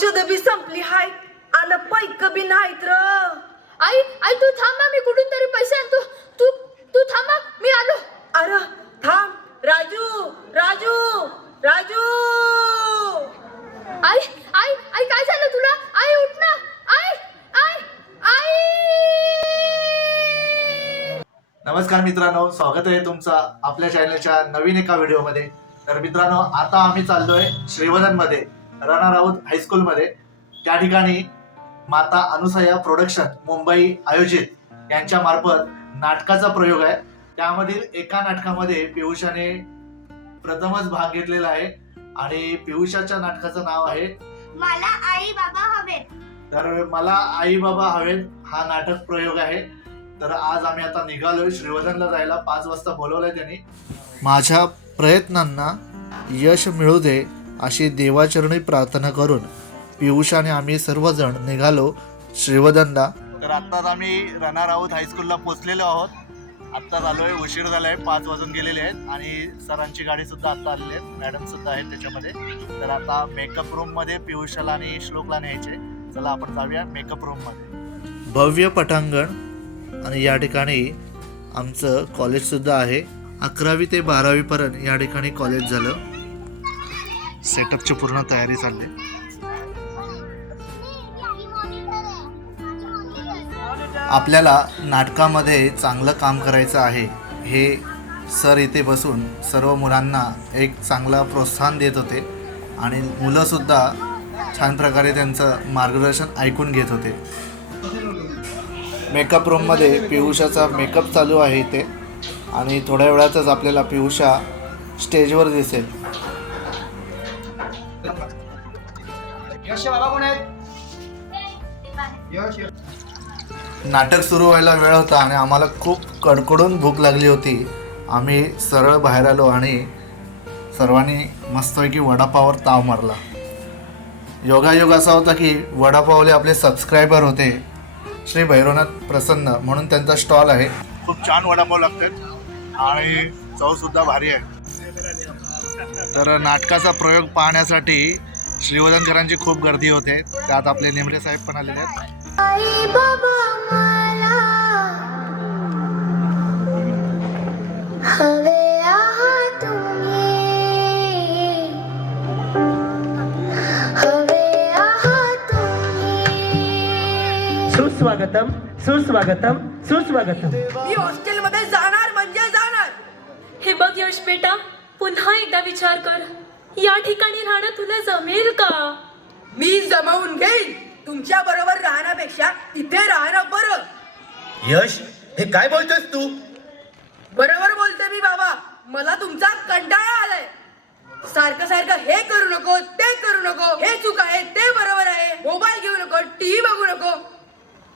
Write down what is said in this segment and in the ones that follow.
औषध बी संपली हाय आणि पैक बी नाहीत र. आई आई तू थांबा, मी कुठून तरी पैसे आणतो. तू तू थांबा, मी आलो. अरे थांब, राजू राजू राजू. आई आई आई काय झालं तुला? आई उठ ना. आई आई आई. नमस्कार मित्रांनो, स्वागत आहे तुमचं आपल्या चॅनलच्या नवीन एका व्हिडिओमध्ये. तर मित्रांनो, आता आम्ही चाललोय श्रीवर्धनमध्ये, राणा राऊत हायस्कूलमध्ये. त्या ठिकाणी माता अनुसया प्रोडक्शन मुंबई आयोजित यांच्या मार्फत नाटकाचा प्रयोग आहे. त्यामधील एका नाटकामध्ये पियुषाने प्रथमच भाग घेतलेला आहे आणि पियुषाच्या नाटकाचं नाव आहे मला आई बाबा हवे. तर मला आई बाबा हवेत हा नाटक प्रयोग आहे. तर आज आम्ही आता निघालोय श्रीवर्धनला जायला. 5 वाजता बोलवलंय त्यांनी. माझ्या प्रयत्नांना यश मिळू दे अशी देवाचरणी प्रार्थना करून पियुष आणि आम्ही सर्वजण निघालो श्रीवर्धनला. तर आत्ताच आम्ही राणा राऊत हायस्कूलला पोहोचलेलो आहोत. आत्ताच आलोय, उशीर झालाय, 5 वाजून गेलेले आहेत आणि सरांची गाडी सुद्धा आत्ता आलेली आहे, मॅडम सुद्धा आहेत त्याच्यामध्ये. तर आता मेकअप रूम मध्ये पियुषला आणि श्लोकला न्यायचे. चला आपण जाऊया मेकअप रूम मध्ये. भव्य पटांगण आणि या ठिकाणी आमचं कॉलेज सुद्धा आहे. 11वी ते 12वी पर्यंत या ठिकाणी कॉलेज झालं. सेटअपची पूर्ण तयारी चालली. आपल्याला नाटकामध्ये चांगलं काम करायचं आहे हे सर इथे बसून सर्व मुलांना एक चांगलं प्रोत्साहन देत होते आणि मुलंसुद्धा छान प्रकारे त्यांचं मार्गदर्शन ऐकून घेत होते. मेकअप रूममध्ये पियुषाचा मेकअप चालू आहे इथे आणि थोड्या वेळातच आपल्याला पियुषा स्टेजवर दिसेल. नाटक सुरू व्हायला वेळ होता आणि आम्हाला खूप कडकडून भूक लागली होती. आम्ही सरळ बाहेर आलो आणि सर्वांनी मस्तपैकी वडापाववर ताव मारला. योगायोग असा होता की वडापावले आपले सबस्क्रायबर होते, श्री भैरवनाथ प्रसन्न म्हणून त्यांचा स्टॉल आहे. खूप छान वडापाव लागतात आणि चवसुद्धा भारी आहे. तर नाटकाचा प्रयोग पाहण्यासाठी श्रीवर्धनकरांची खूप गर्दी होते. त्यात आपले नेमरे साहेब पण आलेले आहेत. आई बाबा मला हवे आहात तुम्ही, हवे आहात तुम्ही. सुस्वागतम सुस्वागतम सुस्वागतम. मी हॉस्टेलमध्ये जाणार म्हणजे जाणार. हे बघ यश बेटा, पुन्हा एकदा विचार कर. या ठिकाणी राहणं तुला जमेल का? मी जमवून घेईन. तुमच्या बरोबर राहण्यापेक्षा इथे राहणं बरं. यश, हे काय बोलतोयस तू? बरोबर बोलते मी बाबा. मला तुमचा कंटाळा आलाय. सारखं सारखं हे करू नको, ते करू नको, हे चूक आहे, ते बरोबर आहे, मोबाईल घेऊ नको, टीव्ही बघू नको.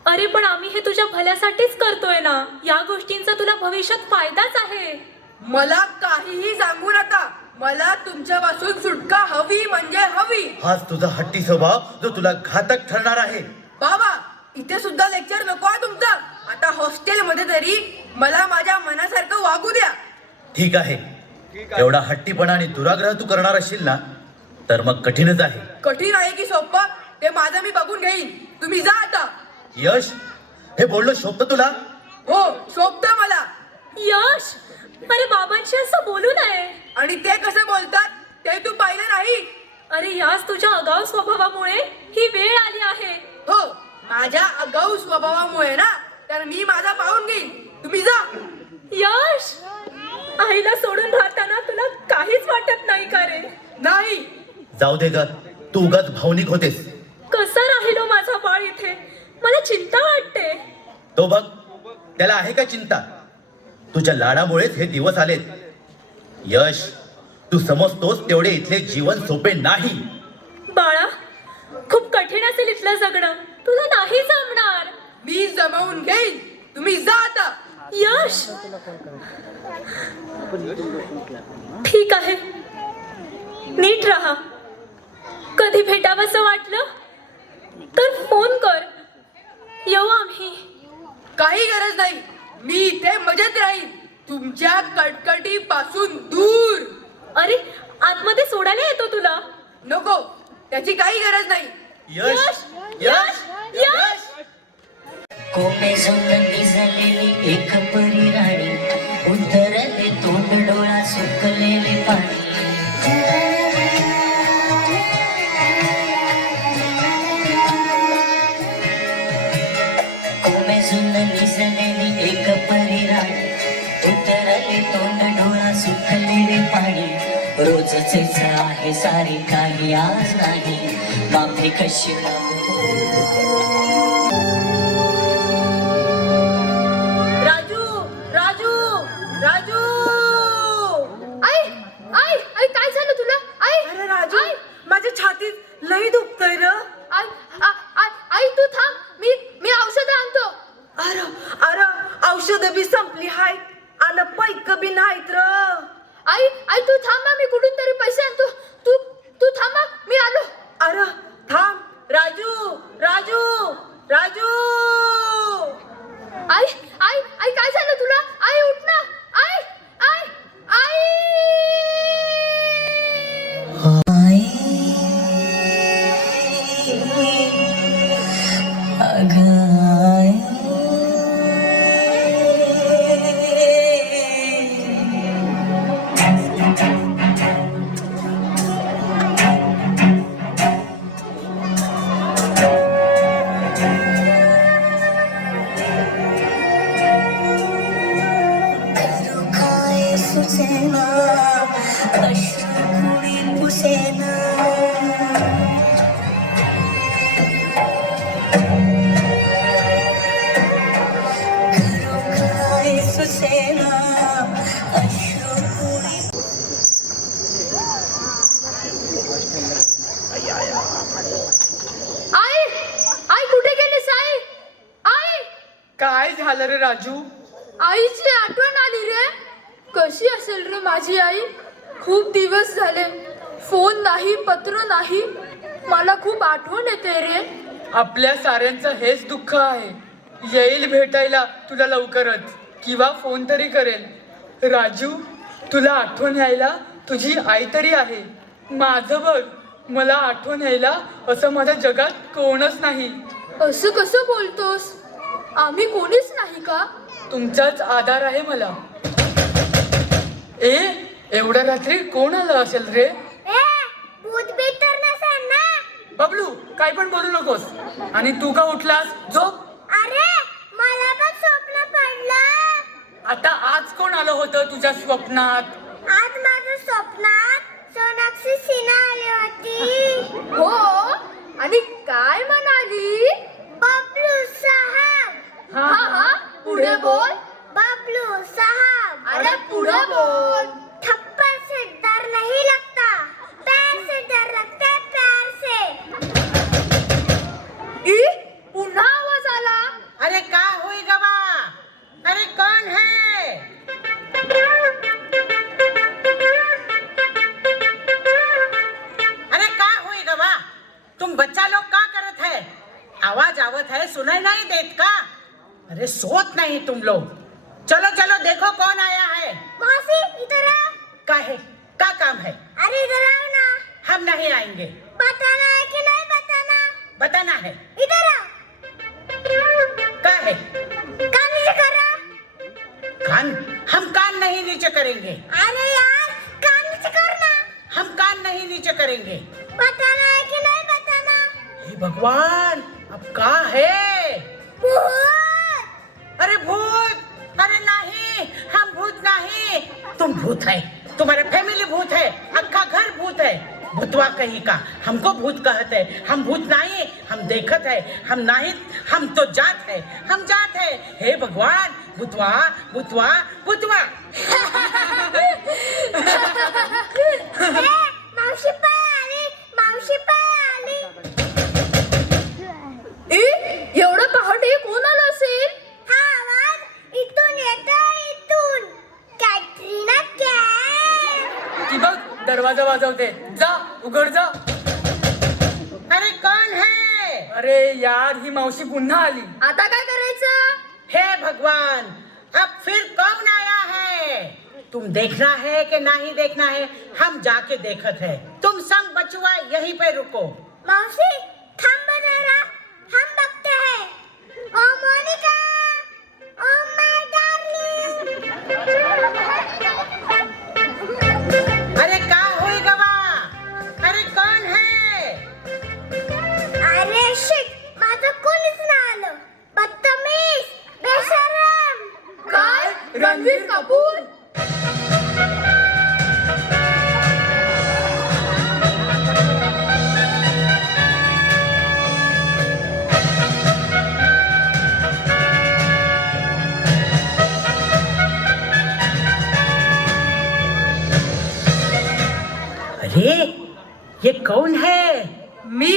अरे पण आम्ही हे तुझ्या भल्यासाठीच करतोय ना. या गोष्टींचा तुला भविष्यात फायदाच आहे. मला काहीही सांगू नका. मला तुमच्यापासून सुटका हवी म्हणजे हवी. हाच तुझा हट्टी स्वभाव जो तुला घातक ठरणार आहे. बाबा, इथे सुद्धा लेक्चर नको आहे तुमचं. आता हॉस्टेलमध्ये तरी मला माझ्या मनासारखं वागू द्या. ठीक आहे, एवढा हट्टीपणा आणि दुराग्रह तू करणार असशील ना, तर मग कठीणच आहे. कठीण आहे की सोपं ते माझं मी बघून घेईन. तुम्ही जा आता. यश, हे बोलणं शोभतं तुला? हो, शोभतं मला. यश, अरे बाबांशी असं बोलू नये. आणि ते कसं बोलतात ते तू पाहिलं नाही. अरे याच तुझ्या आगाऊ स्वभावामुळे ही वेळ आली आहे. हो, माझ्या आगाऊ स्वभावामुळे ना. तर मी माझा पाहून घेईन. तुम्ही जा. यश, आईला सोडून राहताना तुला काहीच वाटत नाही का रे? नाही. जाऊ दे ग, तू उगाच भावनिक होतेस. कसं राहिलो माझा बाळ इथे? मला चिंता वाटते. तो बघ, त्याला आहे का चिंता? तुझ्या लाडामुळेच हे दिवस आलेत. यश, तू समजतोस तेवढे इथले जीवन सोपे नाही. बाळा, खूप कठीण असेल इथलं जगणं. तुला नाही जमणार. मी जमवून घेईन. तुम्ही जा आता. यश, ठीक आहे, नीट राहा. कधी भेटावंसं वाटलं तर फोन कर. येऊ आम्ही. काही गरज नाही. मी इथे मजेत राहीन, तुमच्या कटकटी पासून दूर. अरे आतमध्ये सोडायला येतो तुला. नको, त्याची काही गरज नाही. यश यश यश कोमेजून निजलेली एक परी राणी उतरले तोंड डोळा सुकलेले पाणी कोमेजून निजलेली एक परी राणी उतरले तोंड डोळा सुकलेले पाणी रोजचेच आहे सारे काही आज नाही माफी कशी मागू राजू राजू राजू आई आई आई काय झालं तुला आई अरे राजू आई, माझ्या छातीत लई दुखतंय र आई आई आई तू थांब मी औषध आणतो अरे अरे औषध बी संपली हाय आणि पैक बी नाहीत र आई आई तू थांबा मी कुठून तरी पैसे आणतो तू तू थांबा मी आलो अरे थांब राजू राजू राजू आई आई आई काय झालं तुला आई उठ ना आई आई आई आई आई कुठे गेलीस आई आई काय झालं रे राजू आईची आठवण आली रे कशी असेल रे माझी आई खूप दिवस झाले फोन नाही पत्र नाही मला खूप आठवण येते रे आपल्या साऱ्यांचं हेच दुःख आहे येईल भेटायला तुला लवकरच किंवा फोन तरी करेल राजू तुला आठवण यायला तुझी आई तरी आहे माझं बघ मला आठवण यायला असं माझ्या जगात कोणच नाही असं कसं बोलतोस आम्ही कोणीच नाही का तुमचाच आधार आहे मला ए एवढ्या रात्री कोण आलं असेल रे भूत बीत तर नसेल ना बबलू काय पण बोलू नकोस आणि तू का उठलास झोप अरे मला पण स्वप्न पडलं आता आज कोण आलं होतं तुझ्या स्वप्नात आज माझ्या स्वप्नात सोनाक्षी सिन्हा आली होती हो आणि काय म्हणाली बबलू साहब हा हा पुढे बोल बबलू साहब अरे पुढे बोल थप्पड़ से डर नहीं लगता पैर से डर लगता है पैर से ई पुन्हा आवाज आला अरे का हुई गवा अरे कौन है अरे का हुई गवा तुम बच्चा लोग का करत है आवाज आवत है सुनाई नहीं देत का अरे सोत नहीं तुम लोग चलो चलो देखो कौन आया है मौसी इधर आ का है का काम है अरे इधर आओ ना हम नहीं आएंगे बताना है कि नहीं बताना बताना है इधर आ का है कान नीचे करो कान हम कान नहीं नीचे करेंगे अरे यार कान नीचे करना हम कान नहीं नीचे करेंगे बताना है कि नहीं बताना हे भगवान अब का है भूत अरे भूत अरे नहीं हम भूत नहीं तुम भूत है तुम्हारे फैमिली भूत है अक्का घर भूत है भूतवा कहीं का हमको भूत कहते है हम भूत नहीं हम देखत है हम नहीं हम तो जात है हम जात है हे भगवान भूतवा भूतवा भूतवा मावशी पाय आली एवढं पहाटे कोण आलं असेल हा आवाज इथून येतोय इथून कॅटरीना कॅफ ती बघ दरवाजा वाजवते जा उघड जा अरे कौन है अरे यार ही मावशी पुन्हा आली आता काय करायचं हे भगवान अब फिर कौन आया है तुम देखना है कि नहीं देखना है हम जाके देखत है तुम सब बचुआ यहीं पे रुको मावशी थांब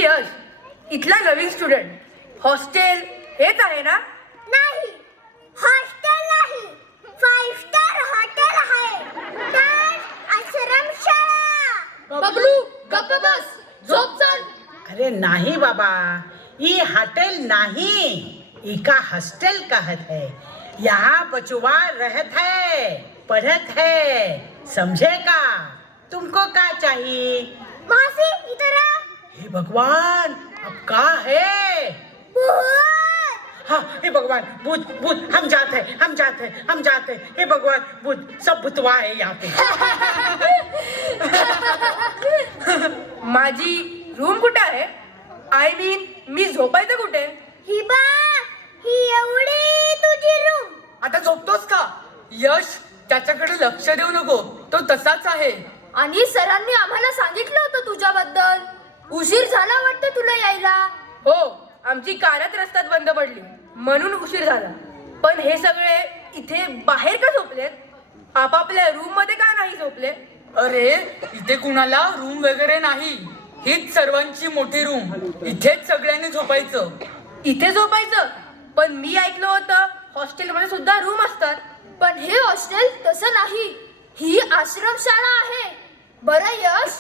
यश, इथला नवीन स्टुडंट. हॉस्टेल हेच आहे ना? नाही, हॉस्टेल नाही, 5 स्टार हॉटेल आहे. तर आश्रमशाळा. बबलू गप्प बस, झोप चल. अरे नहीं बाबा, ये होटल नहीं, इका हॉस्टल कहत है. यहाँ बचवा रहत है, पढ़त है, समझे का? तुमको क्या चाहिए? मासी इधर आ. हे भगवान, अब का है? भूत. हाँ, हे भगवान, भूत भूत, हम जाते हैं, हम जाते हैं, हम जाते हैं. हे भगवान, भूत, सब भूतवा है यहाँ पे. माझी रूम कुठे आहे? आय मीन मी झोपायचं कुठे? ही बा, ही एवढी तुझी रूम. आता झोपतोस का? यश, त्याच्याकडे लक्ष देऊ नको, तो तसाच आहे. आणि सरांनी आम्हाला सांगितलं होतं तुझ्याबद्दल. उशीर झाला वाटतं तुला यायला. हो, आमची कारच रस्त्यात बंद पडली म्हणून उशीर झाला. पण हे सगळे इथे बाहेर का झोपलेत? आपापल्या रूम मध्ये का नाही झोपले? अरे, इथे कुणाला रूम वगैरे नाही. हीच सर्वांची मोठी रूम. इथेच सगळ्यांनी झोपायचं. इथे झोपायचं? पण मी ऐकलं होतं हॉस्टेलमध्ये सुद्धा रूम असतात. पण हे हॉस्टेल तसं नाही, ही आश्रमशाळा आहे. बरं यश,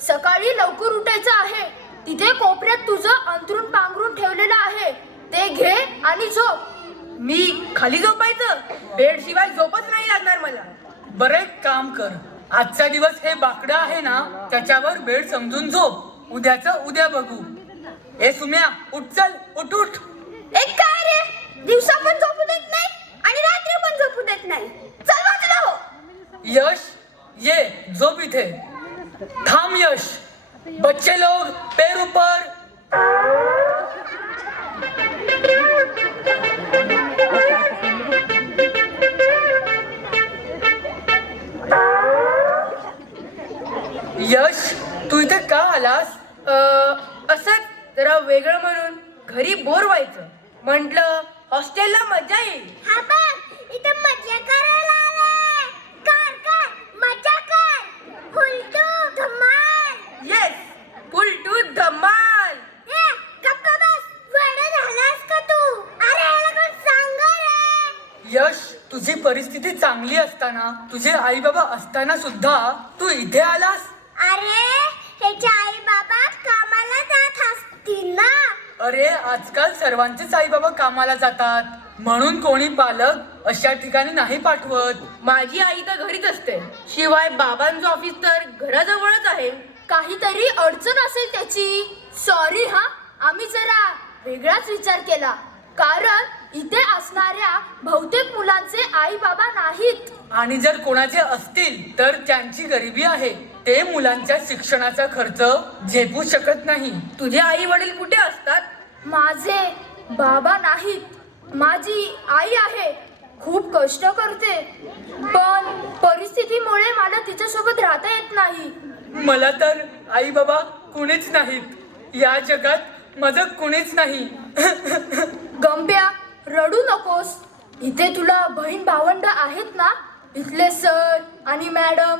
सकाळी लवकर उठायचं आहे. तिथे कोपऱ्यात तुझं अंथरूण पांघरून ठेवलेलं आहे, ते घे आणि झोप. मी खाली झोपायचं? बेड शिवाय झोपच नाही लागणार मला. बरं, एक काम कर. आजचा दिवस हे बाकडं आहे ना, त्याच्यावर बेड समजून झोप. उद्याचं उद्या बघू. ए सुम्या, उठ, चल, उठ उठ. एक काय रे, दिवसा पण झोपू देत नाही आणि रात्री पण झोपू देत नाही. चल वाजला हो. यश, ये झोप इथे. थांब यश. बच्चे लोग पैर ऊपर. यश, तू इथे का आलास? असंच जरा वेगळं म्हणून. घरी बोर व्हायचं म्हटलं, हॉस्टेलला मजा येईल. हा बघ, इथे मजा करायला आलाय. कर मजा कर. हुलटू धमाल. येस, फुल टू धमाल. ए, गप्प बस. वेडा झालास का तू? अरे याला कोण सांग रे. यश, तुझी परिस्थिती चांगली असताना, तुझे आई बाबा असताना सुद्धा तू इथे आलास? अरे ह्याचे आई बाबा कामाला जात असतील ना. अरे, आजकाल सर्वांचेच आई बाबा कामाला जातात, म्हणून कोणी पालक अशा ठिकाणी नाही पाठवत. माझी आई तर घरीच असते. शिवाय बाबांचं ऑफिस तर घराजवळच आहे. काहीतरी अडचण असेल त्याची. सॉरी हा, आम्ही जरा वेगळाच विचार केला. कारण इथे असणाऱ्या बहुतेक मुलांचे आई बाबा नाहीत. आणि जर कोणाचे असतील तर त्यांची गरिबी आहे. ते मुलांच्या शिक्षणाचा खर्च झेपू शकत नाही. तुझे आई वडील कुठे असतात? माझे बाबा नाहीत, माझी आई आहे. खूप कष्ट करते, पण परिस्थितीमुळे मला तिच्यासोबत राहता येत नाही. मला तर आई बाबा कुणीच नाहीत. या जगात माझं कुणीच नाही. गंप्या, रडू नकोस. इथे तुला बहीण भावंड आहेत ना. इथले सर आणि मॅडम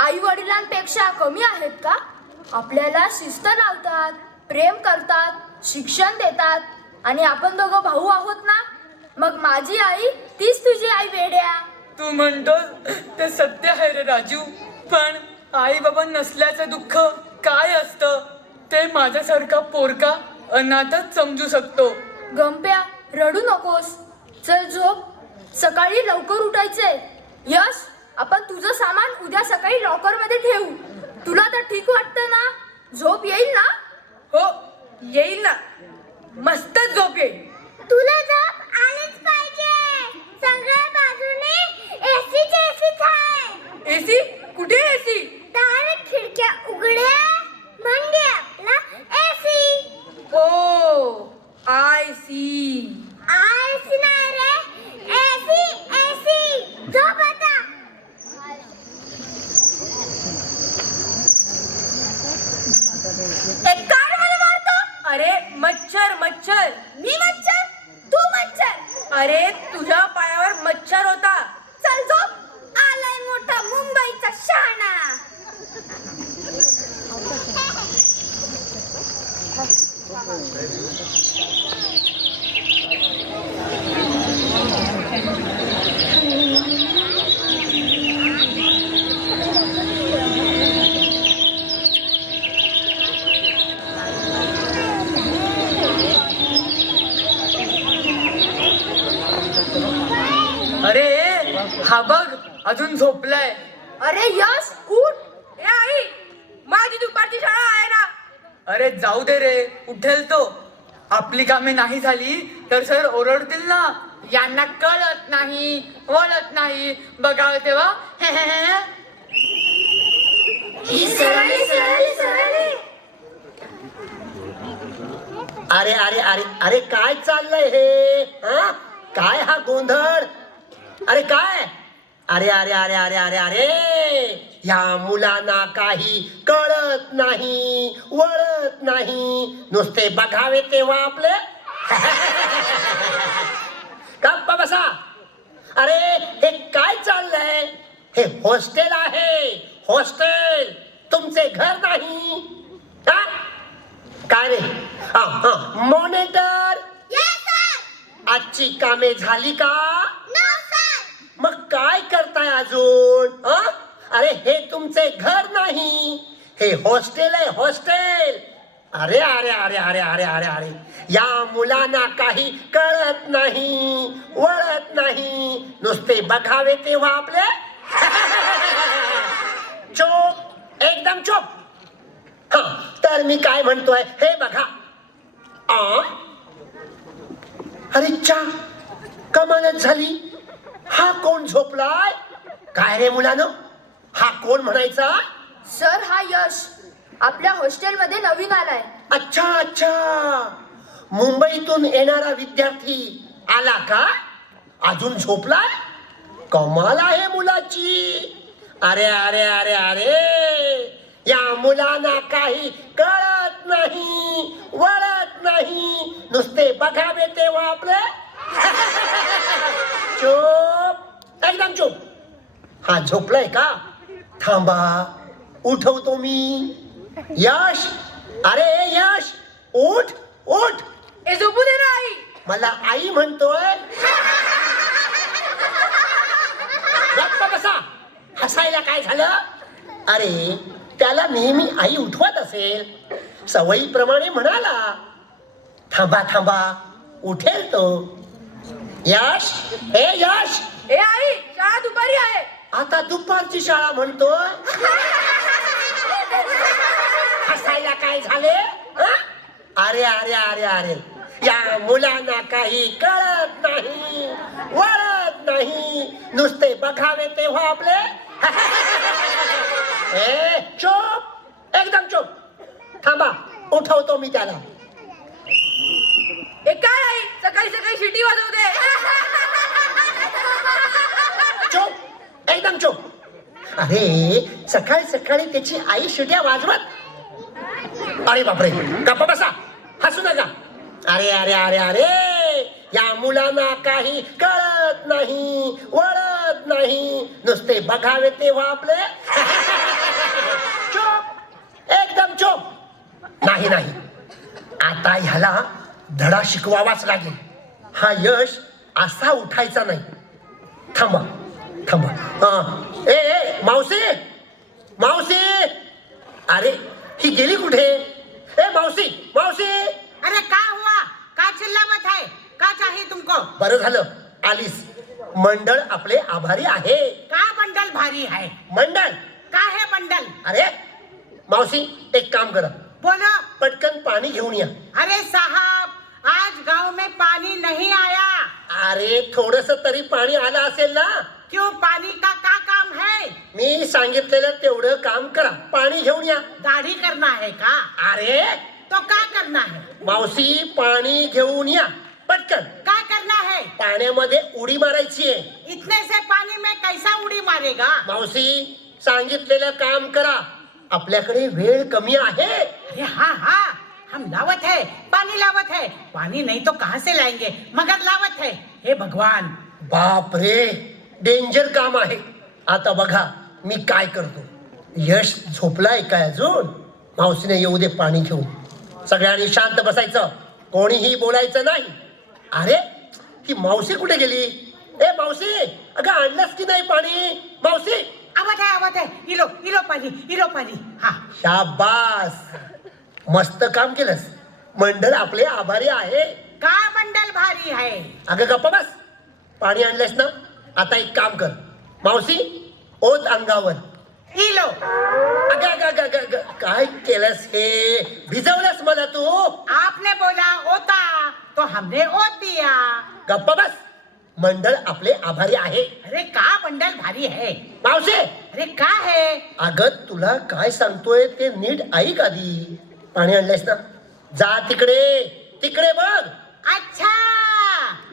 आई वडिलांपेक्षा कमी आहेत का? आपल्याला शिस्त लावतात, प्रेम करतात, शिक्षण देतात. आणि आपण दोघं भाऊ आहोत ना. मग माझी आई तीच तुझी आई वेड्या. तू म्हणतोस ते सत्य आहे रे राजू. पण आई बाबा नसल्याचं दुःख काय असतं ते माझ्यासारखा पोरका अनाथच समजू शकतो. गंप्या, रडू नकोस. चल झोप. सकाळी लवकर उठायचंय. यश, आपण तुझं सामान उद्या सकाळी लॉकर मध्ये ठेवू. तुला तर ठीक वाटतं ना? झोप येईल ना? हो, येईल ना. मस्त झोप येईल. तुला झोप आलीच पाहिजे. सगळ्या बाजूने एसीच आहे. एसी? कुठे एसी? डायरेक्ट खिडक्या उघड्या म्हणजे आपला AC. Oh, I see. I see नाही रे, एसी एसी. झोप आता. एक कार मध्ये मारतो. अरे मच्छर मच्छर. मी मच्छर, तू मच्छर. अरे तुझ्या पायावर मच्छर होता. चल झोप. आलाय मोठा मुंबईचा शहाणा. अरे हा बघ अजून झोपलाय. अरे यश उठ. ए आई, माझी दुपारची शाळा आहे ना. अरे जाऊ दे रे, उठेल तो. आपली कामे नाही झाली तर सर ओरडतील ना. यांना कळत नाही, वळत नाही, बघावं तेव्हा अरे अरे अरे अरे काय चाललंय हे? हा? काय हा गोंधळ? अरे काय? अरे अरे अरे अरे अरे अरे या मुलांना काही कळत नाही, वळत नाही, नुसते बघावे तेव्हा आपले. गप्पा बसा. अरे हे काय चाललंय? हे हॉस्टेल आहे, हॉस्टेल, तुमचे घर नाही. हा? काय रे? मॉनिटर, आजची कामे झाली का? मग काय करताय अजून? अरे हे तुमचे घर नाही, हे हॉस्टेल आहे, हॉस्टेल. अरे अरे अरे अरे अरे अरे अरे या मुलांना काही कळत नाही, वळत नाही, नुसते बघावे तेव्हा आपले. चोप, एकदम चोप. तर मी काय म्हणतोय हे बघा. अरे चा, कमालच झाली. हा कोण झोपलाय? काय रे मुलानं, हा कोण म्हणायचा? सर हा यश आपल्या हॉस्टेलमध्ये नवीन आलाय. अच्छा अच्छा, मुंबईतून येणारा विद्यार्थी आला का? अजून झोपलाय? कमाल आहे मुलाची. अरे अरे अरे अरे या मुलांना काही कळत नाही, वळत नाही, नुसते बघावे तेव्हा आपले. चुप, एकदम चुप. हा झोपलाय का? थांबा, उठवतो मी. यश, अरे यश, उठ उठ. ए झोपू दे ना आई. मला आई म्हणतोय. गप्प बसा. हसायला काय झालं? अरे त्याला नेहमी आई उठवत असेल, सवयीप्रमाणे म्हणाला. थांबा थांबा, उठेल तो. यश, ए यश. ए आई, शाळा दुपारी आहे. आता दुपारची शाळा म्हणतोय. हसायला काय झाले? अरे अरे अरे अरे या मुलांना काही कळत नाही, वळत नाही, नुसते बघावे तेव्हा आपले. ए चुप, एकदम चुप. थांबा, उठवतो मी त्याला. ए काय आई, सकाळी सकाळी शिटी वाजवते. चुप, एकदम चुप. अरे सकाळी सकाळी त्याची आई शिट्या वाजवत? अरे बापरे, गप्पा बसा, हसू नका. अरे अरे अरे अरे या मुलांना काही कळत नाही, वळत नाही, नुसते बघावे तेव्हा आपले. चुप, एकदम चुप. नाही नाही, आता ह्याला धडा शिकवावाच लागेल. हा यश असा उठायचा नाही. थांबा थांबा. ए मावशी, मावशी. अरे ही गेली कुठे? ए मावशी, मावशी. अरे क्या हुआ? क्या चिल्लावत है? क्या चाहिए तुमको? बरं झालं आलीस. मंडळ आपले आभारी आहे. का बंडल भारी है? मंडळ का है बंडल? अरे मावशी, एक काम करा, बोलो. पटकन पाणी घेऊन या. अरे साहब, आज गांव में पानी नहीं आया. अरे थोडस तरी पाणी आलं असेल ना. क्यों, पानी का क्या काम है? मी सांगितलेलं तेवढं काम करा, पाणी घेऊन या. दाढ़ी करना है का? अरे तो क्या करना है? मावशी, पाणी घेऊन या पटकन. क्या करना है? पाण्यामध्ये उडी मारायची आहे. इतने से पानी में कैसा उड़ी मारेगा? मावशी, सांगितलेलं काम करा, आपल्याकडे वेळ कमी आहे. अरे हाँ हाँ, हम लावत है, पानी लावत है. पानी नहीं तो कहाँ से लाएंगे, मगर लावत है. हे भगवान. बाप रे, डेंजर काम आहे. आता बघा मी काय करतो. यश झोपलाय काय अजून? मावशीने येऊ दे पाणी घेऊन. सगळ्यांनी शांत बसायचं, कोणीही बोलायचं नाही. अरे ही मावशी कुठे गेली? ए मावशी, अगं आणलंस की नाही पाणी? मावशी, आवाज आहे. इलो पाणी. हा. शाबास, मस्त काम केलंस. मंडळ आपले आभारी आहे. का मंडल भारी आहे? अगं गप्पा बस. पाणी आणलंस ना, आता एक काम कर मावशी, ओत अंगावर. इलो. अगं अगं अगं अगं अगं, काय केलंस हे? भिजवलंस मला तू. आपने बोला होता तो हमने ओत दिया. गप्पा बस. मंडळ आपले आभारी आहे. अरे का मंडल भारी है? मावशी, अरे का है? अगं तुला काय सांगतोय ते नीट ऐक आधी. पाणी आणलंयस ना, जा तिकडे बघ. अच्छा,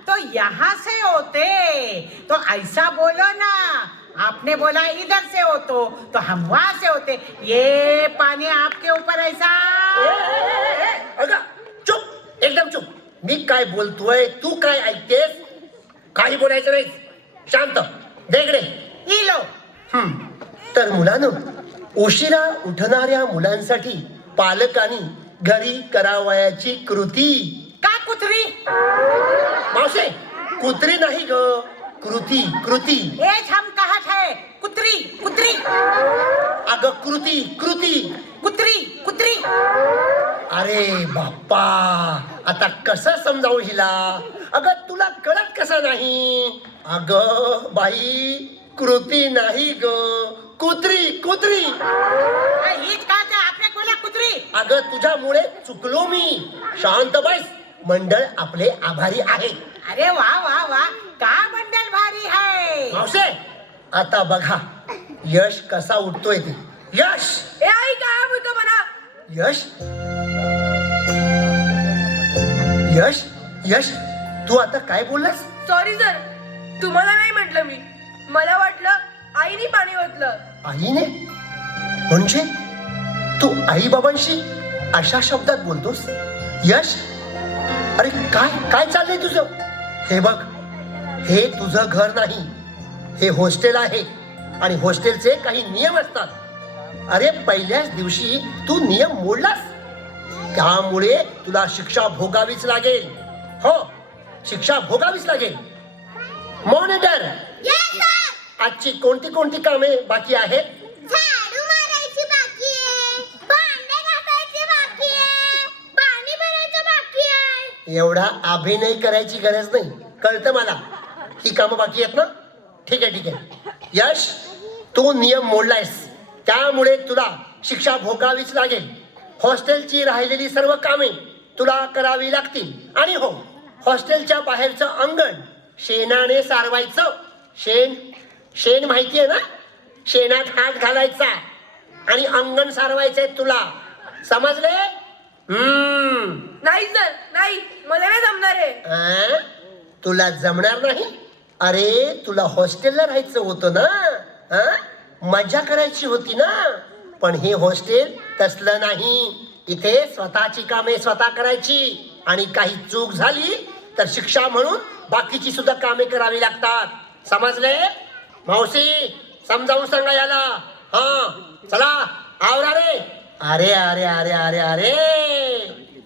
तो यहाँ से होते तो ऐसा बोलो ना. आपने बोला इधर से हो तो हम वहां से होते. ये पानी आपके ऊपर ऐसा. अगं चुप, एकदम चुप. मी काय बोलतोय, तू काय ऐकतेस? काही बोलायचं नाही, शांत. देकडे. इलो. तर मुलांनो, उशिरा उठणाऱ्या मुलांसाठी पालकांनी घरी करावयाची कृती. का कुत्री? मावशी, कुत्री नाही ग, कृती. एज हम कहत है कुत्री. अगं कृती. कुत्री. अरे बाप्पा, आता कसं समजावू हिला? अगं तुला कळत कसं नाही? अगं बाई, कृती नाही ग, कुत्री. हीच का आपने बोला कुत्री? अगं तुझ्यामुळे चुकलो मी. शांत बस. मंडळ आपले आभारी आहे. अरे वा का मंडल भारी है? मावशे, आता बघा यश कसा उठतोय ते. यश, ए आई काय बोलतो म्हणा. यश, तू आता काय बोललास? सॉरी सर, तुम्हाला नाही म्हटलं मी. मला वाटलं आईने पाणी ओतलं. आईने? म्हणजे तू आई बाबांशी अशा शब्दात बोलतोस? यश, अरे काय चाललंय तुझं? हे बघ, हे तुझं घर नाही, हे हॉस्टेल आहे. आणि हॉस्टेलचे काही नियम असतात. अरे पहिल्याच दिवशी तू नियम मोडलास, त्यामुळे तुला शिक्षा भोगावीच लागेल. हो, शिक्षा भोगावीच लागेल. मॉनिटर, आजची कोणती कामे बाकी आहेत? झाडू मारायची बाकी आहे, भांडे घासायची बाकी आहे, पाणी भरायचं बाकी आहे. एवढा अभिनय करायची गरज नाही, कळतं मला. ही कामं बाकी आहेत ना? ठीक आहे. यश, तू नियम मोडलायस, त्यामुळे तुला शिक्षा भोगावीच लागेल. हॉस्टेलची राहिलेली सर्व कामे तुला करावी लागतील. आणि हो, हॉस्टेलच्या बाहेरचं अंगण शेणाने सारवायचं. शेण माहितीये ना? शेणात हात घालायचा आणि अंगण सारवायचंय तुला, समजले? नाही सर, नाही, मला नाही जमणार आहे. तुला जमणार नाही? अरे तुला हॉस्टेलला राहायचं होतं ना, मजा करायची होती ना. पण हे हॉस्टेल तसलं नाही. इथे स्वतःची कामे स्वतः करायची, आणि काही चूक झाली तर शिक्षा म्हणून बाकीची सुद्धा कामे करावी लागतात. समजले? मावशी, समजावून सांगा याला. हा, चला आवरा रे. अरे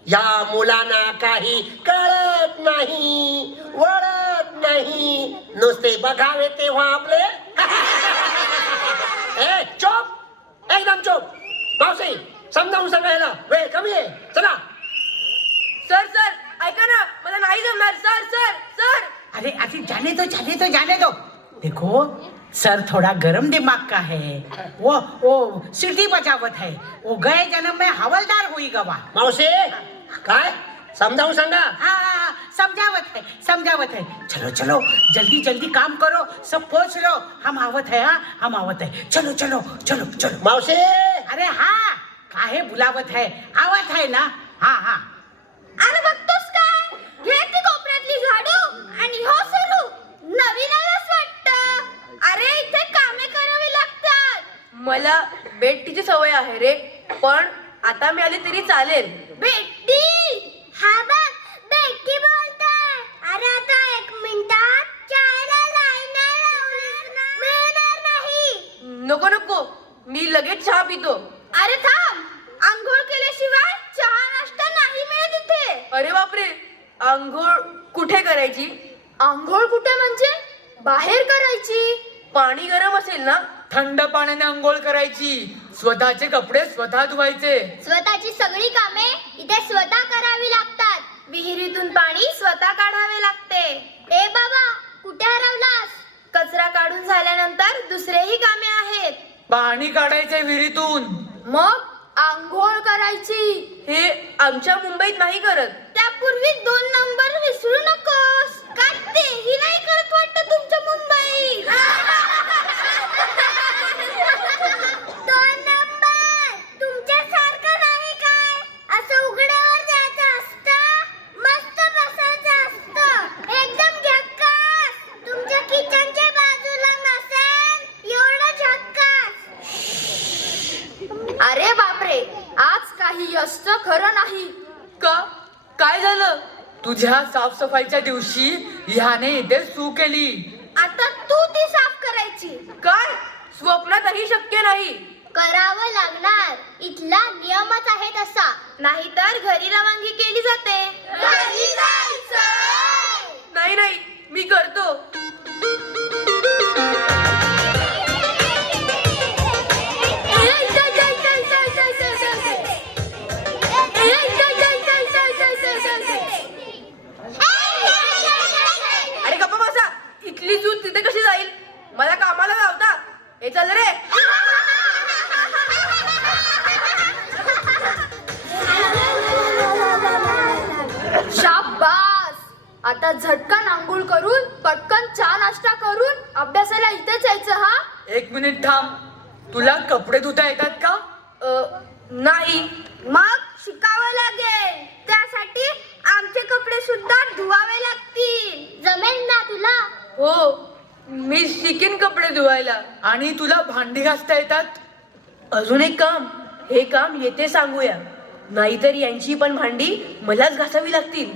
या मुलांना काही कळत नाही, वळत नाही, नुसते बघावे तेव्हा आपले. ए चोप, एकदम चोप. मावशी, समजावून सांगा याला, वेळ कमी आहे. चला. सर ऐका ना, मला नाही जमणार. सर. अरे जाने दो. देखो, सर थोड़ा गरम दिमाग का है. वो सीटी बजावत है. वो गए जन्म में हवलदार हुई गवा. मावशी, काय समजावून सांगा. हाँ, समझावत है. चलो जल्दी काम करो. सब पहुंच लो. हम आवत है. चलो. मावशी, अरे हाँ, काहे बुलावत है? आवत है ना. हाँ. अरे बघतोस काय? घे ती कोपऱ्यातली झाडू आणि हो सुरू. नवीनच वाटतं. अरे इथे कामे करावी लागतात. मला बेट्टीची सवय आहे रे, पण आता मी आली तरी चालेल. बेटी, हा बघ, बेटी बोलताय. अरे आता 1 मिनिटात चायला लाईन मिळणार नाही. नको, मी लगेच चहा पितो. अरे थांब, आंघोळ केल्याशिवाय चहा नाश्ता नाही. अरे बापरे, आंघोळ कुठे करायची? आंघोळ कुठे म्हणजे बाहेर करायची. पाणी गरम असेल ना? थंड पाण्याने आंघोळ करायची. स्वतःचे कपडे स्वतः धुवायचे. स्वतःची सगळी कामे इथे स्वतः करावी लागतात. विहिरीतून पाणी स्वतः काढावे लागते. ए बाबा, कुठे हरवलास? कचरा काढून झाल्यानंतर दुसरेही कामे आहेत. पाणी काढायचे विहिरीतून. मग आंघोळ करायची. हे आमच्या मुंबईत नाही करत. त्यापूर्वी 2 नंबर विसरू नकोस. का तेही नाही करत वाटतं तुमच्या मुंबईत? 2 नंबर तुमच्यासारखं नाही काय? असं उघड्यावर जायचं असतं, मस्त बसायचं असतं, एकदम झक्कास. तुमच्या किचनच्या बाजूला नसेल एवढं झक्कास. अरे बापरे, आज काही यशचं खरं नाही. का? काय झालं? तुझ्या साफसफाईच्या दिवशी ह्याने इथे सू केली. आता तू ती साफ करायची. काय? स्वप्नातही शक्य नाही. करावं लागणार. इथला नियमच आहे तसा. नाहीतर घरी रवानगी केली जाते. घरी जायचं. नाही नाही, मी करतो. अरे गप्पा बसा, इथली चूत तिथे कशी जाईल? मला कामाला लावता. हे चल रे. शाबास. आता झटकन आंघोळ करून पटकन चहा नाश्ता करून अभ्यासाला इथेच यायचं. हा, 1 मिनिट थांब. तुला कपडे धुता येतात का? नाही. मग शिकावं लागेल. त्यासाठी आमचे कपडे सुद्धा धुवावे लागतील. जमेल ना तुला? हो, मी शिकीन कपडे धुवायला. आणि तुला भांडी घासता येतात? अजून एक काम. हे काम येते सांगूया, नाहीतर यांची पण भांडी मलाच घासावी लागतील.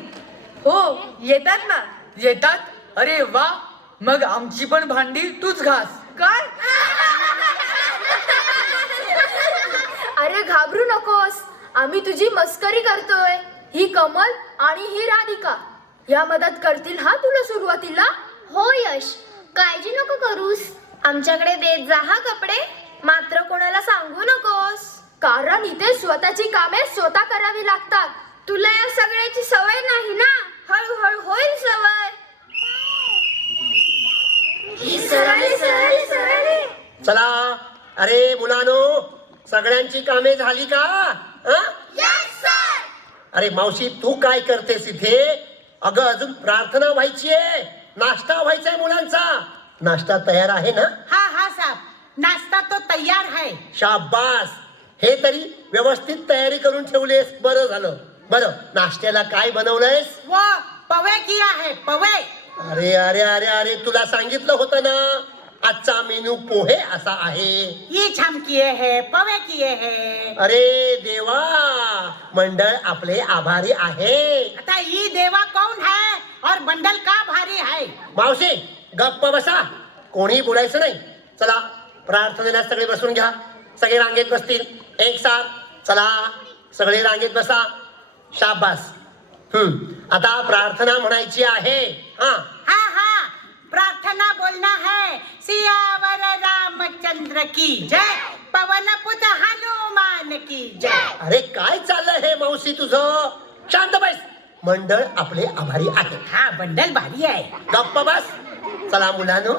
हो, येतात ना. येतात? अरे वा, मग आमची पण भांडी तूच घास. काय? अरे घाबरू नकोस, आम्ही तुझी मस्करी करतोय. ही कमल आणि ही राधिका या मदत करतील हा तुला सुरुवातीला. हो यश, काळजी नको करूस. आमच्याकडे देत जा हा कपडे. मात्र कोणाला सांगू नकोस. कारण इथे स्वतःची कामे स्वतः करावी लागतात. तुला या सगळ्याची सवय नाही ना. हळूहळू होईल सवय. चला, अरे मुलानो, सगळ्यांची कामे झाली का? अरे मावशी, तू काय करतेस इथे? अगं, अजून प्रार्थना व्हायची आहे, नाश्ता व्हायचाय मुलांचा. नाश्ता तयार आहे ना? हा हा साहब, नाश्ता तो तैयार है. शाबास. हे तरी व्यवस्थित तयारी करून ठेवलीस, बरं झालं. बरं, नाश्त्याला काय बनवलंयस? वो पवे किया है, पवे. अरे अरे अरे अरे, तुला सांगितलं होतं ना, आजचा मेनू पोहे असा आहे. ये छाम किए है, पवे किए है. अरे देवा, मंडळ आपले आभारी आहे. आता ये देवा कौन है और बंडल का भारी है? मावशी, गप्प बसा, कोणी बोलायचं नाही. चला, प्रार्थनेला सगळे बसून घ्या. सगळे रांगेत बसतील एक साथ. चला, सगळे रांगेत बसा. शाबास. आता प्रार्थना म्हणायची आहे. हा हा हा, प्रार्थना बोलना है. सियावर रामचंद्र की जय, पवन पुत हनुमान की जय. अरे काय चाललंय हे मावशी तुझं? शांत बस. मंडळ आपले आभारी आहे. हा, बंडल भारी आहे. गप्प बस. चला मुलांनो,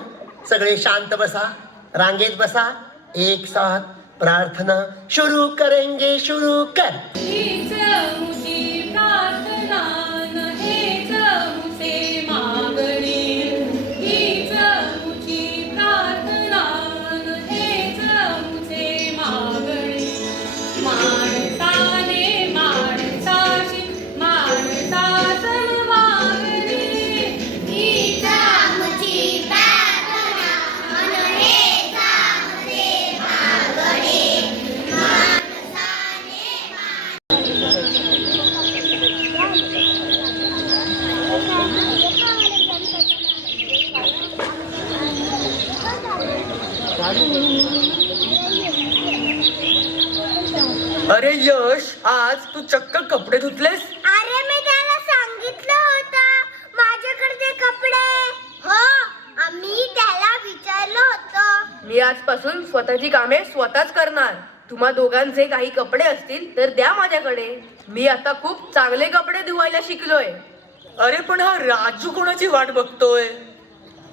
सगळे शांत बसा, रांगेत बसा. एक साथ प्रार्थना शुरू करेंगे. शुरू कर. अरे यश, आज तू चक्क कपडे धुतलेस? अरे मी त्याला आजपासून स्वतःची कामे स्वतःच करणार. तुम्हा दोघांचे काही कपडे असतील तर द्या माझ्याकडे. मी आता खूप चांगले कपडे धुवायला शिकलोय. अरे पण हा राजू कोणाची वाट बघतोय?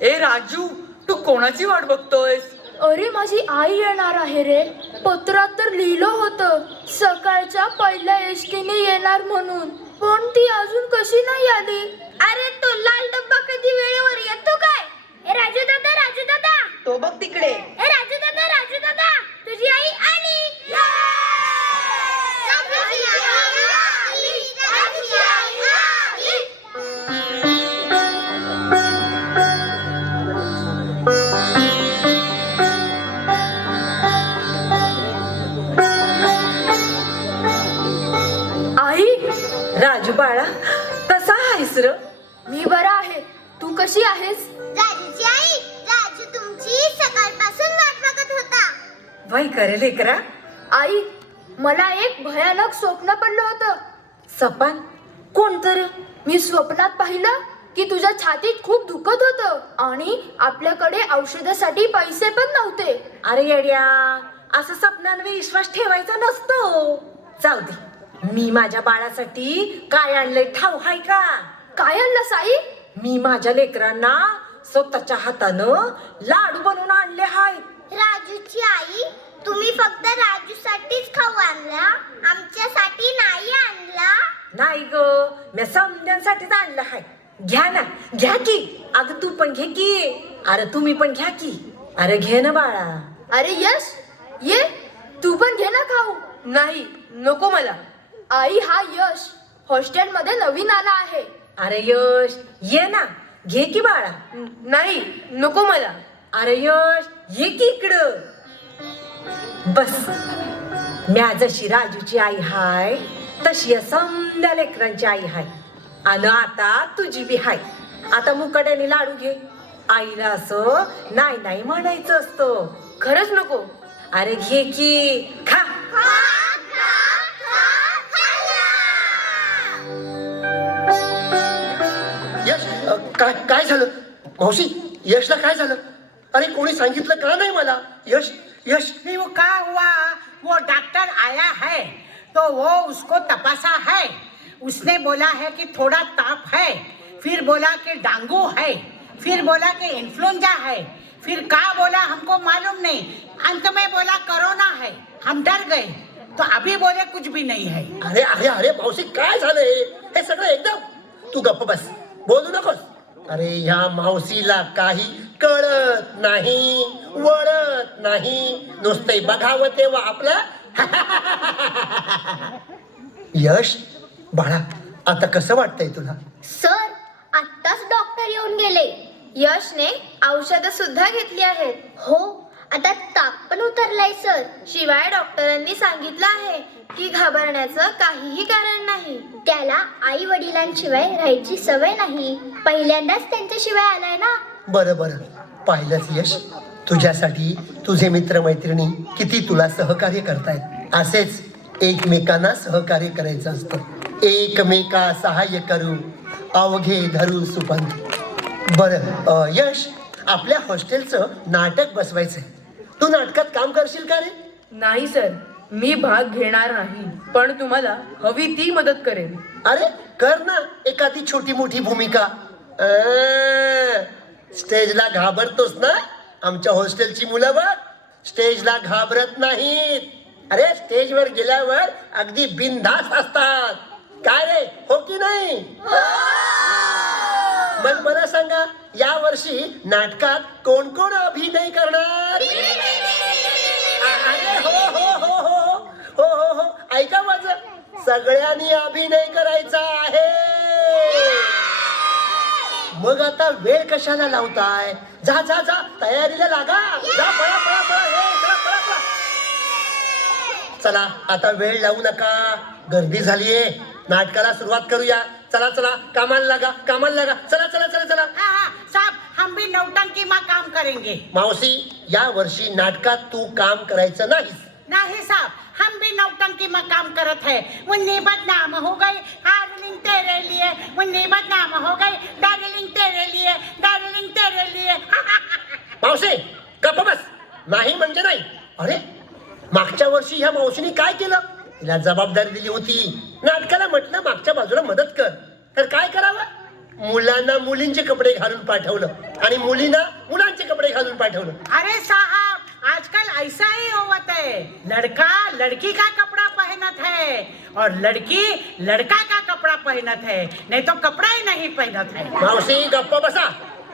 ए राजू, तू कोणाची वाट बघतोयस? अरे माझी आई येणार आहे रे. पत्रात तर लिहिलं होतं सकाळच्या पहिल्या एसटीने येणार म्हणून, पण ती अजून कशी नाही आली? अरे तो लाल डब्बा कधी वेळेवर येतो काय? ए राजू दादा, राजू दादा, तो बघ तिकडे. ए राजू दादा, राजू दादा, तुझी आई आली. राजूची आई आली, राजूची आई आली. आई, राजू बाळा, कसा आहेस र? मी बरा आहे. तू कशी आहेस? राजूची आई, राजू तुमची सकाळपासून वाट बघत होता. वय करे लेकरा. आई, मला एक भयानक स्वप्न पडलं होतं. सपान कोणतं? मी स्वप्नात पाहिलं की तुझ्या छातीत खूप दुखत होतं आणि आपल्याकडे औषधासाठी पैसे पण नव्हते. अरे येड्या, असं स्वप्नांवर विश्वास ठेवायचा नसतो. जाऊ दे, मी माझ्या बाळासाठी काय आणलंय ठाव हाय का? काय आणलं साई? मी माझ्या लेकरांना स्वतःच्या हातानं लाडू बनवून आणले हाय. राजूची आई, तुम्ही फक्त राजूसाठीच खाऊ आणला, आमच्यासाठी नाही आणला. नाही ग, मी समद्यांसाठीच आणलं हाय. घ्या ना, घ्या की. अगं तू पण घे की. अरे तुम्ही पण घ्या की. अरे घे ना बाळा. अरे यश, ये तू पण घे ना खाऊ. नाही, नको मला. आई, हा यश हॉस्टेलमध्ये नवीन आला आहे. अरे यश, ये ना, घे की बाळा. नाही, नको मला. अरे यश, ये की इकडं. बस, म्या जशी राजूची आई हाय तशी या समद्या लेकरांची आई हाय. आणि आता तुझी बी हाय. आता मुकड्याने लाडू घे. आईला असं नाही नाही म्हणायचं असतं. खरंच नको. अरे घे की, खा. यश, काय काय झालं मावशी? यशला काय झालं? अरे कोणी सांगितलं का नाही मला? यश यश नहीं, वो क्या हुआ, वो डॉक्टर आया है तो वो उसको तपासा है. उसने बोला है कि थोड़ा ताप है, फिर बोला कि डांगू है, फिर बोला कि इन्फ्लुएंजा है, फिर क्या बोला हमको मालूम नहीं. अंत में बोला कोरोना है. हम डर गए तो अभी बोले कुछ भी नहीं है. अरे अरे अरे मावशी, काय झालंय हे सगळं एकदम? तू गप्प बस, बोलू नकोस. अरे ह्या मावशीला काही कळत नाही, वळत नाही, नुसते बघावं तेव्हा आपलं. यश बाळा, आता कसं वाटतंय तुला? सर, आत्ताच डॉक्टर येऊन गेले. यशने औषधं सुद्धा घेतली आहेत. हो, आता ताप पण उतरलाय सर. शिवाय डॉक्टरांनी सांगितलं आहे की घाबरण्याचं काहीही कारण नाही. त्याला आई वडिलांशिवाय राहायची सवय नाही. पहिल्यांदाच त्यांच्याशिवाय आलाय ना. बरं बरं, पाहिलंच यश, तुझ्यासाठी तुझे मित्रमैत्रिणी किती तुला सहकार्य करतायत. असेच एकमेकांना सहकार्य करायचं असतं. एकमेका सहाय्य करू, अवघे धरू सुपंथ. बरं यश, आपल्या हॉस्टेलचं नाटक बसवायचंय. तू नाटकात काम करशील का रे? नाही सर, मी भाग घेणार नाही, पण तुम्हाला हवी ती मदत करेन. अरे कर ना एखादी छोटी मोठी भूमिका. स्टेजला घाबरतोस ना? आमच्या हॉस्टेलची मुलं बघ स्टेजला घाबरत नाहीत. अरे स्टेजवर गेल्यावर अगदी बिनधास्त असतात. काय रे, हो की नाही? मग मला सांगा, या वर्षी नाटकात कोण कोण अभिनय करणार? अरे हो हो हो हो हो हो हो, ऐका माझं, सगळ्यांनी अभिनय करायचा आहे. मग आता वेळ कशाला लावताय? जा जा जा, तयारीला लागा. जा, पळा पळा पळा, चला पळा पळा. चला आता वेळ लावू नका, गर्दी झालीये. नाटकाला सुरुवात करूया. चला चला, कामाला लागा, कामाला लागा. चला चला चला चला. हाँ हाँ साहब, हम भी नौटंकी में काम करेंगे. मावशी, या वर्षी नाटकात तू काम करायचं नाहीस. नहीं साहब, हम भी नौटंकी में काम करत है. मुन्नी बदनाम हो गई, डार्लिंग तेरे लिए. मुन्नी बदनाम हो गई, डार्लिंग तेरे लिए, डार्लिंग तेरे लिए. मावशी गप्प बस. नाही म्हणजे नाही. अरे मागच्या वर्षी ह्या मावशीने काय केलं? तिला जबाबदारी दिली होती, नाटकाला म्हटलं मागच्या बाजूला मदत कर, तर काय करावं? मुलांना मुलींचे कपडे घालून पाठवलं आणि मुलींना मुलांचे कपडे घालून पाठवलं. अरे साहब, आजकल ऐसा ही होता है. लड़का लड़की का कपड़ा पहनत है और लड़की लड़का का कपड़ा पहनत है, नहीं तो कपड़ा ही नहीं पहनत है. मावशी गप्प बसा.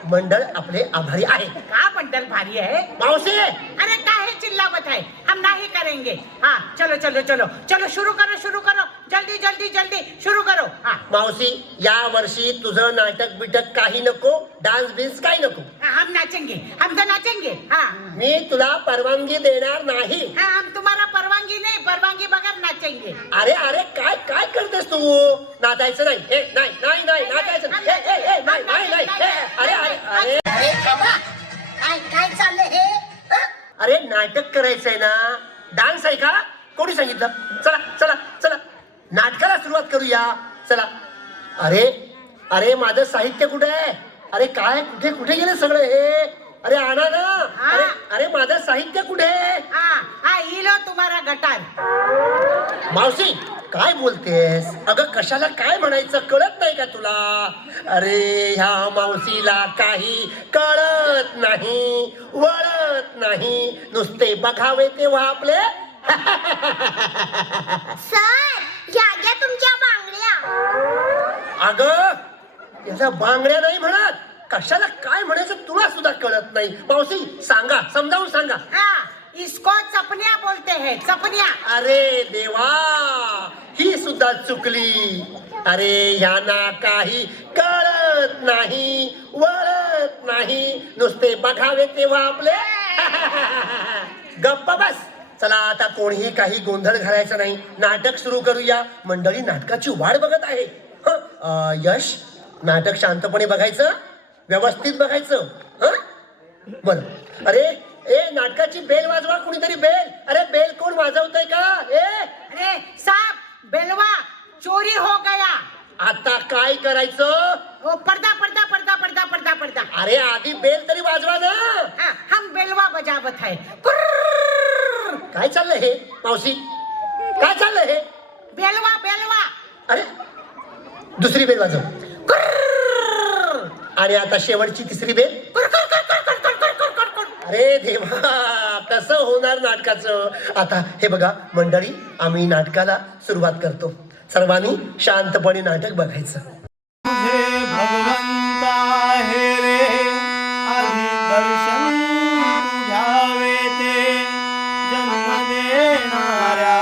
मंडळ आपले आभारी आहे. का बंडल भारी है? मावशी अरे काहे चिल्लावत है? हम नहीं करेंगे. हाँ चलो चलो चलो चलो, शुरू करो, जल्दी जल्दी जल्दी शुरू करो. हाँ मावशी, या वर्षी तुझं नाटक बिटक काही नको, डान्स बिन्स काही नको. हम नाचेंगे, हम तो नाचेंगे. हाँ मी तुला परवानगी देणार नाही. हाँ, हम तुम्हारा परवानगी नहीं, परवानगी बगैर नाचेंगे. अरे अरे काय काय करतेस तू? नाचायचं नाही. ए, नाही नाही नाही नाचायचं नाही. ए, ए, ए, नाही नाही नाही. ए, अरे अरे अरे काय काय चाललंय हे? अरे नाटक करायचंय ना, डान्स आहे का? कोणी सांगितलं? चला चला चला नाटकाला सुरुवात करूया. चला. अरे अरे माझं साहित्य कुठे आहे? अरे काय कुठे कुठे गेले सगळं हे? अरे आणा ना. अरे अरे माझं साहित्य कुठे? हाँ हाँ, ये लो तुम्हारा गटार. मावशी काय बोलतेस? अगं कशाला काय म्हणायचं कळत नाही का तुला? अरे ह्या मावशीला काही कळत नाही, वळत नाही, नुसते बघावे तेव्हा आपले. सर, ह्या घ्या तुमच्या बांगड्या. अगं याचा बांगड्या नाही म्हणत. कशाला काय म्हणायचं तुला सुद्धा कळत नाही. मावशी सांगा, समजावून सांगा. हाँ, इसको चपनिया बोलते हैं, चपनिया. अरे देवा, ही सुद्धा चुकली. अरे ह्यांना काही कळत नाही, वळत नाही, नुसते बघावे तेव्हा आपले. गप्प बस. चला आता कोणीही काही गोंधळ घालायचा नाही, नाटक सुरू करूया. मंडळी नाटकाची वाट बघत आहे. यश, नाटक शांतपणे बघायचं, व्यवस्थित बघायचं. बर. अरे ए, नाटकाची बेल वाजवा कुणीतरी. बेल. अरे बेल कोण वाजवतय का? अरे साहब, बेलवा चोरी हो गया. आता काय करायचं? वो पर्दा पर्दा पर्दा पर्दा पर्दा पर्दा. अरे आधी बेल तरी वाजवा ना. हाँ, हम बेलवा बजावत है. काय चाललंय हे मावशी? काय चाललंय हे? बेलवा बेलवा. अरे दुसरी बेल वाजव. आणि आता शेवटची तिसरी बेल. अरे देवा, कसं होणार नाटकाचं? आता हे बघा मंडळी, आम्ही नाटकाला सुरुवात करतो. सर्वांनी शांतपणे नाटक बघायचं. तुझे भगवंता हे रे, आधी दर्शन घ्यावे ते जन्म देणाऱ्या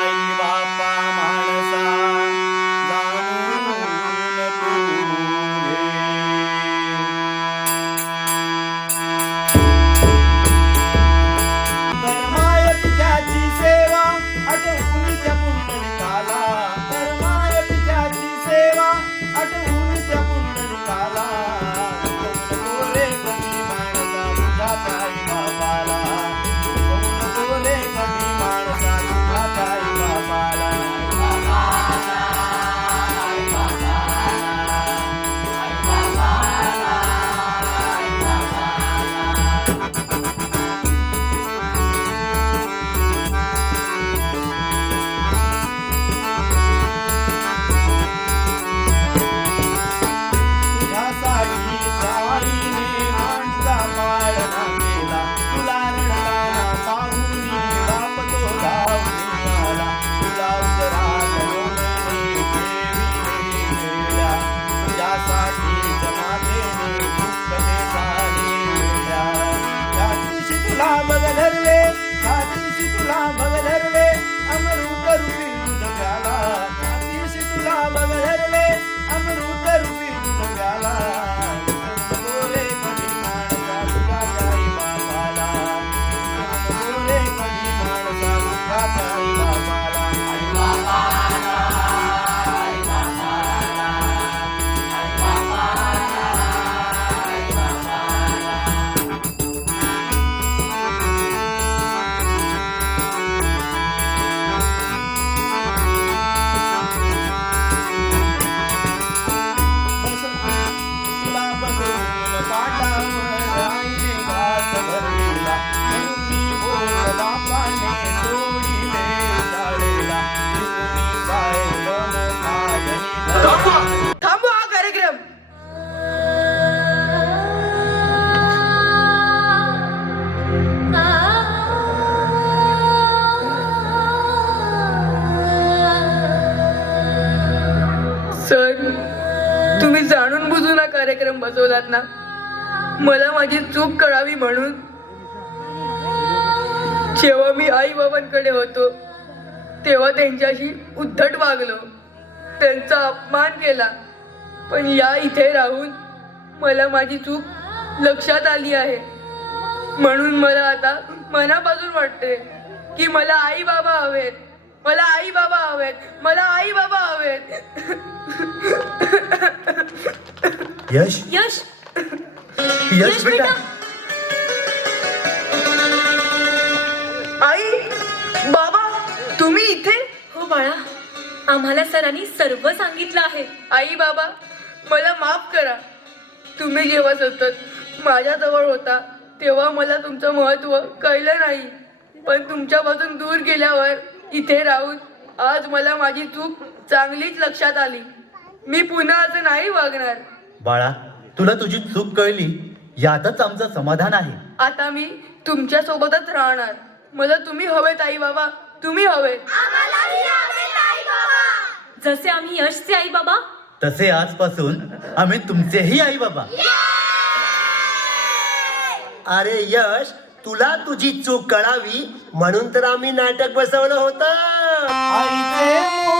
आई बापा माणसा, जाणून तू घे. धर्माय पित्याची सेवा आठवून त्या पुंडलिकाला, धर्माय पित्याची सेवा आठवून त्या पुंडलिकाला, बोले कधी माणसा तुझ्या ताई बाबाला, बोले कधी माणसा तुझ्या ताई बाबाला. तुम्ही जाणून बुजून हा कार्यक्रम बसवलात ना, मला माझी चूक कळावी म्हणून. जेव्हा मी आई बाबांकडे होतो तेव्हा त्यांच्याशी उद्धट वागलो, त्यांचा अपमान केला. पण या इथे राहून मला माझी चूक लक्षात आली आहे. म्हणून मला आता मनापासून वाटते की मला आई बाबा हवेत, मला आई बाबा हवेत, मला आई बाबा हवेत. यश यश यश बेटा, आई बाबा तुम्ही इथे? हो बाळा, आम्हाला सरांनी सर्व सांगितलं आहे. आई बाबा मला माफ करा. तुम्ही जेव्हा सतत माझ्याजवळ होता तेव्हा मला तुमचं महत्त्व कळलं नाही. पण तुमच्यापासून दूर गेल्यावर इथे राहून आज मला माझी चूक चांगलीच लक्षात आली. मी पुन्हा असं नाही वागणार. बाळा, तुला तुझी चूक कळली यातच आमचं समाधान आहे. आता मी तुमच्या सोबतच राहणार. मला तुम्ही हवेत आई बाबा, तुम्ही हवेत. जसे आम्ही यशचे आई बाबा, तसे आजपासून आम्ही तुमचेही आई बाबा. अरे यश, तुला तुझी चूक कळावी म्हणून तर आम्ही नाटक बसवलं होतं. आईचे